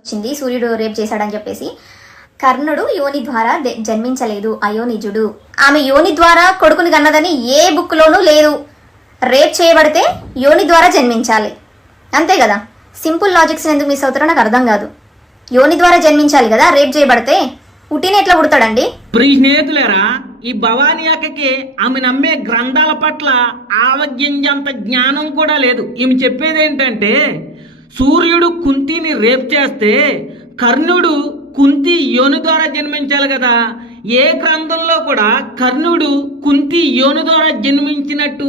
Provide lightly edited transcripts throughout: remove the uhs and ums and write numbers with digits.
వచ్చింది సూర్యుడు రేప్ చేశాడని చెప్పేసి. కర్ణుడు యోని ద్వారా జన్మించలేదు, అయోనిజుడు. ఆమె యోని ద్వారా కొడుకుని కన్నదని ఏ బుక్లోనూ లేదు. రేప్ చేయబడితే యోని ద్వారా జన్మించాలి, అంతే కదా. సింపుల్ లాజిక్స్ ఎందుకు మిస్ అవుతారో నాకు అర్థం కాదు. యోని ద్వారా జన్మించాలి కదా, రేప్ చేయబడితే పుట్టిన ఎట్లా పుడతాడండి? ప్రియ స్నేహితులారా, ఈ భవానీ అక్కకి ఆమె నమ్మే గ్రంథాల పట్ల ఆవగింజంత జ్ఞానం కూడా లేదు. ఈమె చెప్పేది ఏంటంటే, సూర్యుడు కుంతిని రేప్ చేస్తే కర్ణుడు కుంతి యోని ద్వారా జన్మించాలి కదా. ఏ గ్రంథంలో కూడా కర్ణుడు కుంతి యోని ద్వారా జన్మించినట్టు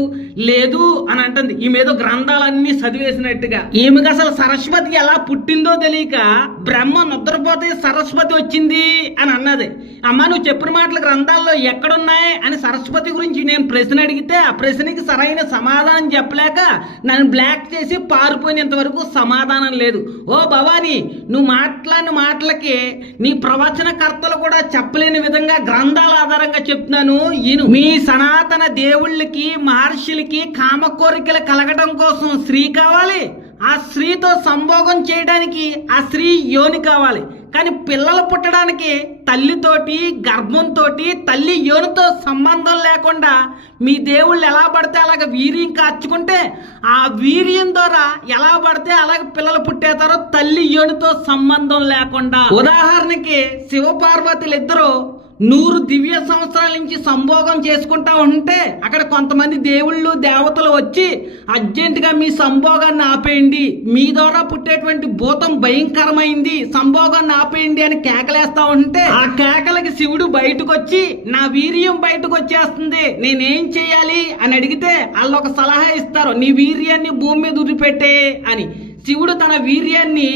లేదు అని అంటుంది. ఈమె ఏదో గ్రంథాలన్నీ చదివేసినట్టుగా. ఈమెకి అసలు సరస్వతి ఎలా పుట్టిందో తెలియక బ్రహ్మ నిద్రపోతే సరస్వతి వచ్చింది అని అన్నది. అమ్మ, నువ్వు చెప్పిన మాటలు గ్రంథాల్లో ఎక్కడున్నాయి అని సరస్వతి గురించి నేను ప్రశ్న అడిగితే ఆ ప్రశ్నకి సరైన సమాధానం చెప్పలేక నన్ను బ్లాక్ చేసి పారిపోయినంత వరకు సమాధానం లేదు. ఓ భవానీ, నువ్వు మాట్లాడిన మాటలకి నీ ప్రవచనకర్తలు కూడా చెప్పలేని విధంగా గ్రంథాల ఆధారంగా చెప్తున్నాను. ఈయన మీ సనాతన దేవుళ్ళకి మహర్షులకి కామ కోరికలు కలగడం కోసం స్త్రీ కావాలి, ఆ స్త్రీతో సంభోగం చేయడానికి ఆ స్త్రీ యోని కావాలి. కానీ పిల్లలు పుట్టడానికి తల్లితోటి గర్భంతో తల్లి యోనితో సంబంధం లేకుండా మీ దేవుళ్ళు ఎలా పడితే అలాగ వీర్యం కాచుకుంటే ఆ వీర్యం ద్వారా ఎలా పడితే అలాగ పిల్లలు పుట్టేతారో తల్లి యోనితో సంబంధం లేకుండా. ఉదాహరణకి శివపార్వతులు ఇద్దరు 100 దివ్య సంవత్సరాల నుంచి సంభోగం చేసుకుంటా ఉంటే అక్కడ కొంతమంది దేవుళ్ళు దేవతలు వచ్చి అర్జెంటుగా మీ సంభోగాన్ని ఆపేయండి, మీ ద్వారా పుట్టేటువంటి భూతం భయంకరమైంది, సంభోగాన్ని ఆపేయండి అని కేకలేస్తా ఉంటే ఆ కేకలకి శివుడు బయటకు వచ్చి నా వీర్యం బయటకు వచ్చేస్తుంది, నేనేం చేయాలి అని అడిగితే వాళ్ళు ఒక సలహా ఇస్తారు, నీ వీర్యాన్ని భూమి మీద వదిలిపెట్టే అని. శివుడు తన వీర్యాన్ని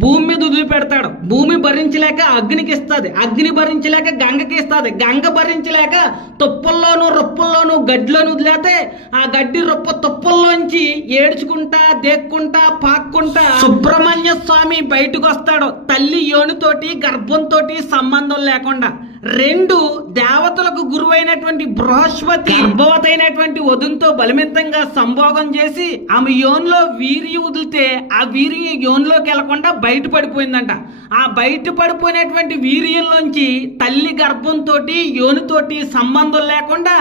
భూమి మీద వదిలిపెడతాడు. భూమి భరించలేక అగ్నికి ఇస్తుంది, అగ్ని భరించలేక గంగకి ఇస్తుంది, గంగ భరించలేక తుప్పల్లోనూ రొప్పల్లోనూ గడ్డిలోను వదిలేతే ఆ గడ్డి రొప్ప తుప్పల్లోంచి ఏడ్చుకుంటా దేక్కుంటా పాక్కుంటా సుబ్రహ్మణ్య స్వామి బయటకు వస్తాడు, తల్లి యోనితోటి గర్భంతో సంబంధం లేకుండా. 2 దేవతలకు గురువైనటువంటి బృహస్పతి గర్భవతైనటువంటి వధుంతో బలమితంగా సంభోగం చేసి ఆమె యోనిలో వీర్యం వదిలితే ఆ వీర్యం యోనిలోకి వెళ్లకుండా బయట పడిపోయిందంట. ఆ బయట పడిపోయినటువంటి వీర్యంలోంచి తల్లి గర్భంతో యోనితోటి సంబంధం లేకుండా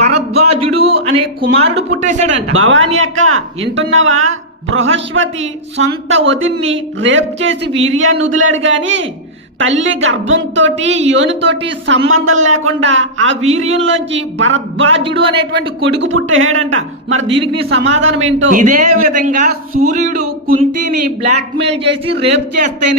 భరద్వాజుడు అనే కుమారుడు పుట్టేశాడంట. భవానీ అక్క, వింటున్నావా? బృహస్పతి సొంత వదిన్ని రేప్ చేసి వీర్యాన్ని వదిలాడు గాని తల్లి గర్భంతో యోనితోటి సంబంధం లేకుండా ఆ వీర్యంలోంచి భరద్వాజుడు అనేటువంటి కొడుకు పుట్టేశాడంట. మరి దీనికి నీ సమాధానం ఏంటో? ఇదే విధంగా సూర్యుడు కుంతిని బ్లాక్ మెయిల్ చేసి రేప్ చేస్తే